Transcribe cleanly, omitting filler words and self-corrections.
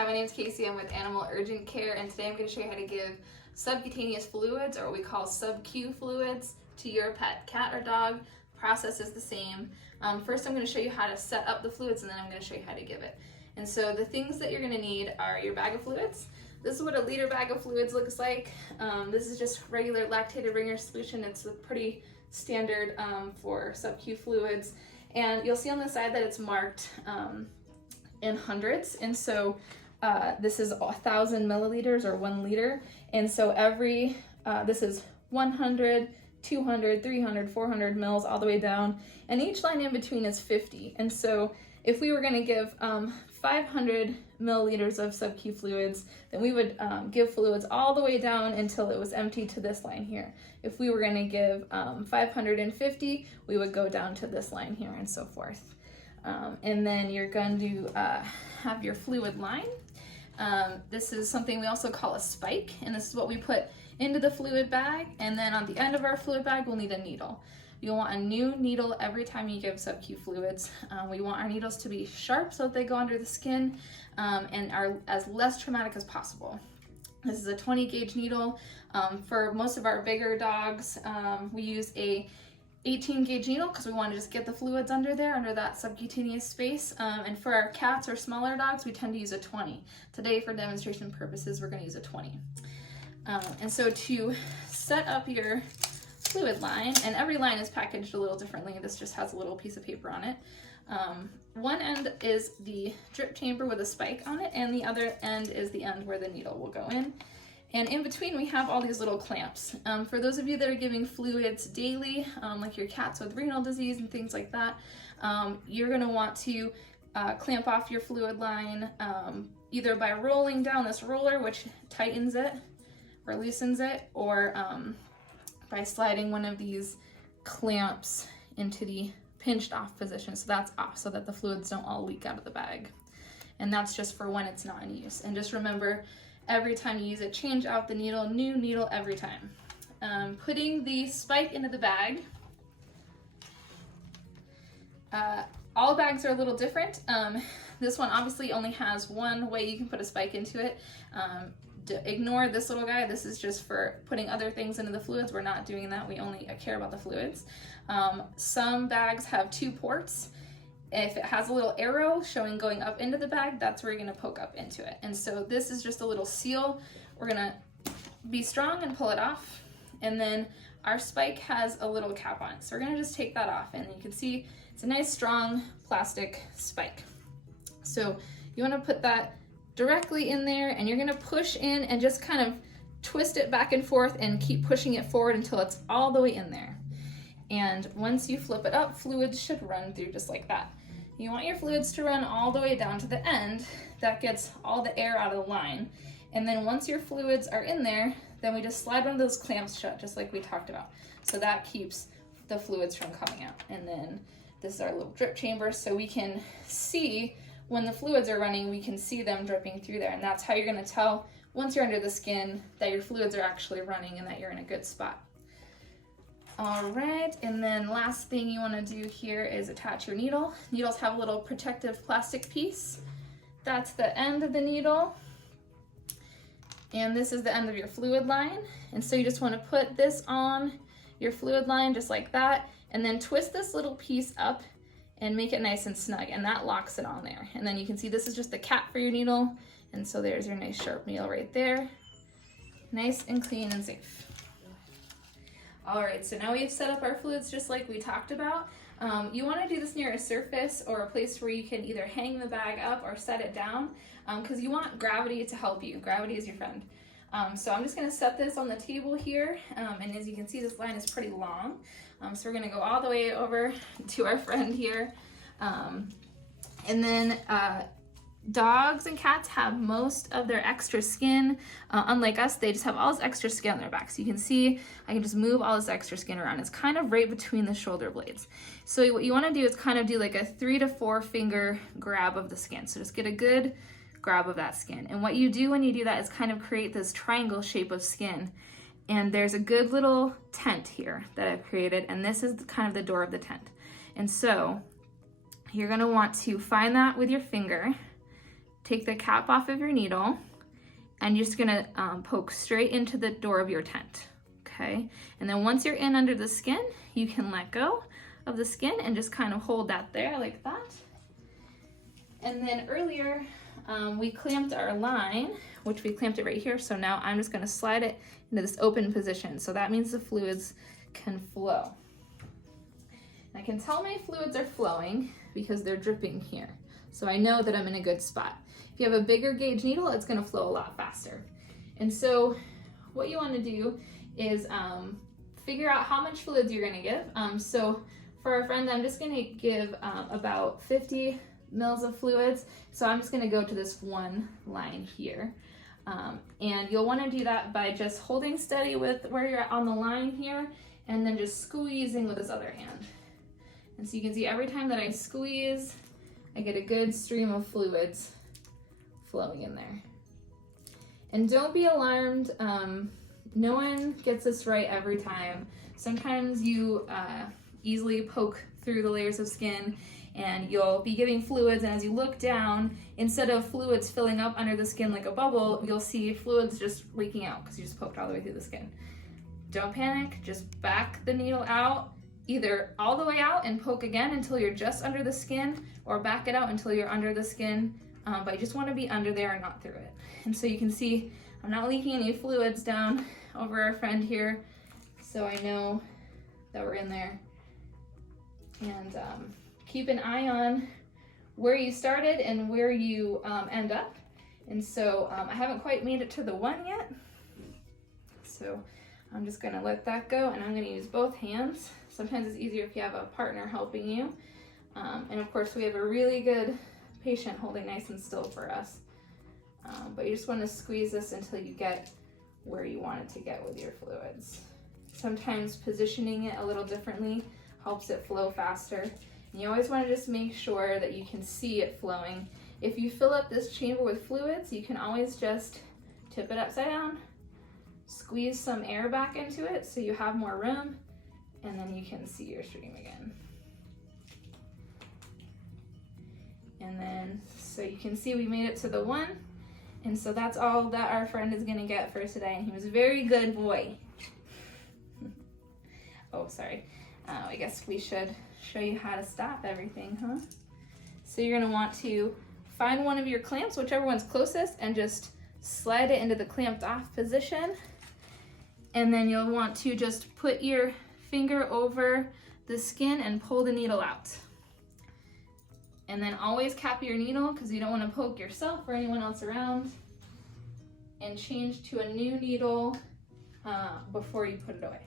Hi, my name is Casey. I'm with Animal Urgent Care, and today I'm going to show you how to give subcutaneous fluids, or what we call SQ fluids, to your pet, cat or dog. The process is the same. First, I'm going to show you how to set up the fluids, and then I'm going to show you how to give it. And so the things that you're going to need are your bag of fluids. This is what a liter bag of fluids looks like. This is just regular lactated ringer solution. It's pretty standard for SQ fluids. And you'll see on the side that it's marked in hundreds. And so this is 1,000 milliliters or 1 liter. And so this is 100, 200, 300, 400 mils all the way down. And each line in between is 50. And so if we were going to give 500 milliliters of SQ fluids, then we would give fluids all the way down until it was empty to this line here. If we were going to give 550, we would go down to this line here, and so forth. And then you're going to have your fluid line. This is something we also call a spike, and this is what we put into the fluid bag. And then on the end of our fluid bag, we'll need a needle. You'll want a new needle every time you give SQ fluids. We want our needles to be sharp so that they go under the skin and are as less traumatic as possible. This is a 20 gauge needle. For most of our bigger dogs, we use a 18 gauge needle because we want to just get the fluids under there, under that subcutaneous space. And for our cats or smaller dogs, we tend to use a 20. Today, for demonstration purposes, we're going to use a 20. And so to set up your fluid line, and every line is packaged a little differently. This just has a little piece of paper on it. One end is the drip chamber with a spike on it, and the other end is the end where the needle will go in. And in between, we have all these little clamps. For those of you that are giving fluids daily, like your cats with renal disease and things like that, you're going to want to clamp off your fluid line either by rolling down this roller, which tightens it or loosens it, or by sliding one of these clamps into the pinched off position. So that's off so that the fluids don't all leak out of the bag. And that's just for when it's not in use. And just remember, every time you use it, change out the needle, new needle every time. Putting the spike into the bag. All bags are a little different. This one obviously only has one way you can put a spike into it. Ignore this little guy. This is just for putting other things into the fluids. We're not doing that. We only care about the fluids. Some bags have 2 ports. If it has a little arrow showing going up into the bag, that's where you're going to poke up into it. And so this is just a little seal. We're going to be strong and pull it off. And then our spike has a little cap on it. So we're going to just take that off. And you can see it's a nice strong plastic spike. So you want to put that directly in there, and you're going to push in and just kind of twist it back and forth and keep pushing it forward until it's all the way in there. And once you flip it up, fluids should run through just like that. You want your fluids to run all the way down to the end. That gets all the air out of the line. And then once your fluids are in there, then we just slide one of those clamps shut, just like we talked about. So that keeps the fluids from coming out. And then this is our little drip chamber, so we can see when the fluids are running, we can see them dripping through there. And that's how you're going to tell, once you're under the skin, that your fluids are actually running and that you're in a good spot. All right, and then last thing you want to do here is attach your needle. Needles have a little protective plastic piece. That's the end of the needle. And this is the end of your fluid line. And so you just want to put this on your fluid line just like that, and then twist this little piece up and make it nice and snug, and that locks it on there. And then you can see this is just the cap for your needle, and so there's your nice sharp needle right there. Nice and clean and safe. All right, so now we've set up our fluids just like we talked about. You want to do this near a surface or a place where you can either hang the bag up or set it down, because you want gravity to help you. Gravity is your friend. So I'm just going to set this on the table here, and as you can see, this line is pretty long. So we're going to go all the way over to our friend here. And then dogs and cats have most of their extra skin. Unlike us, they just have all this extra skin on their back. So you can see, I can just move all this extra skin around. It's kind of right between the shoulder blades. So what you want to do is kind of do like a 3 to 4 finger grab of the skin. So just get a good grab of that skin. And what you do when you do that is kind of create this triangle shape of skin. And there's a good little tent here that I've created, and this is kind of the door of the tent. And so you're gonna want to find that with your finger take the cap off of your needle, and you're just gonna poke straight into the door of your tent, okay? And then once you're in under the skin, you can let go of the skin and just kind of hold that there like that. And then earlier, we clamped our line, which we clamped it right here. So now I'm just gonna slide it into this open position. So that means the fluids can flow. And I can tell my fluids are flowing because they're dripping here. So I know that I'm in a good spot. If you have a bigger gauge needle, it's gonna flow a lot faster. And so what you wanna do is figure out how much fluids you're gonna give. So for our friend, I'm just gonna give about 50 mils of fluids. So I'm just gonna go to this one line here. And you'll wanna do that by just holding steady with where you're on the line here, and then just squeezing with this other hand. And so you can see every time that I squeeze, I get a good stream of fluids flowing in there. And don't be alarmed, no one gets this right every time. Sometimes you easily poke through the layers of skin and you'll be giving fluids, and as you look down, instead of fluids filling up under the skin like a bubble, you'll see fluids just leaking out because you just poked all the way through the skin. Don't panic, just back the needle out, either all the way out and poke again until you're just under the skin, or back it out until you're under the skin, but you just want to be under there and not through it. And so you can see I'm not leaking any fluids down over our friend here, so I know that we're in there. And keep an eye on where you started and where you end up. And so I haven't quite made it to the one yet, so I'm just gonna let that go, and I'm gonna use both hands. Sometimes it's easier if you have a partner helping you. And of course we have a really good patient holding nice and still for us. But you just wanna squeeze this until you get where you want it to get with your fluids. Sometimes positioning it a little differently helps it flow faster. And you always wanna just make sure that you can see it flowing. If you fill up this chamber with fluids, you can always just tip it upside down, squeeze some air back into it so you have more room, and then you can see your stream again. And then, so you can see we made it to the one, and so that's all that our friend is gonna get for today, and he was a very good boy. Oh, sorry. I guess we should show you how to stop everything, huh? So you're gonna want to find one of your clamps, whichever one's closest, and just slide it into the clamped off position. And then you'll want to just put your finger over the skin and pull the needle out. And then always cap your needle because you don't want to poke yourself or anyone else around. And change to a new needle before you put it away.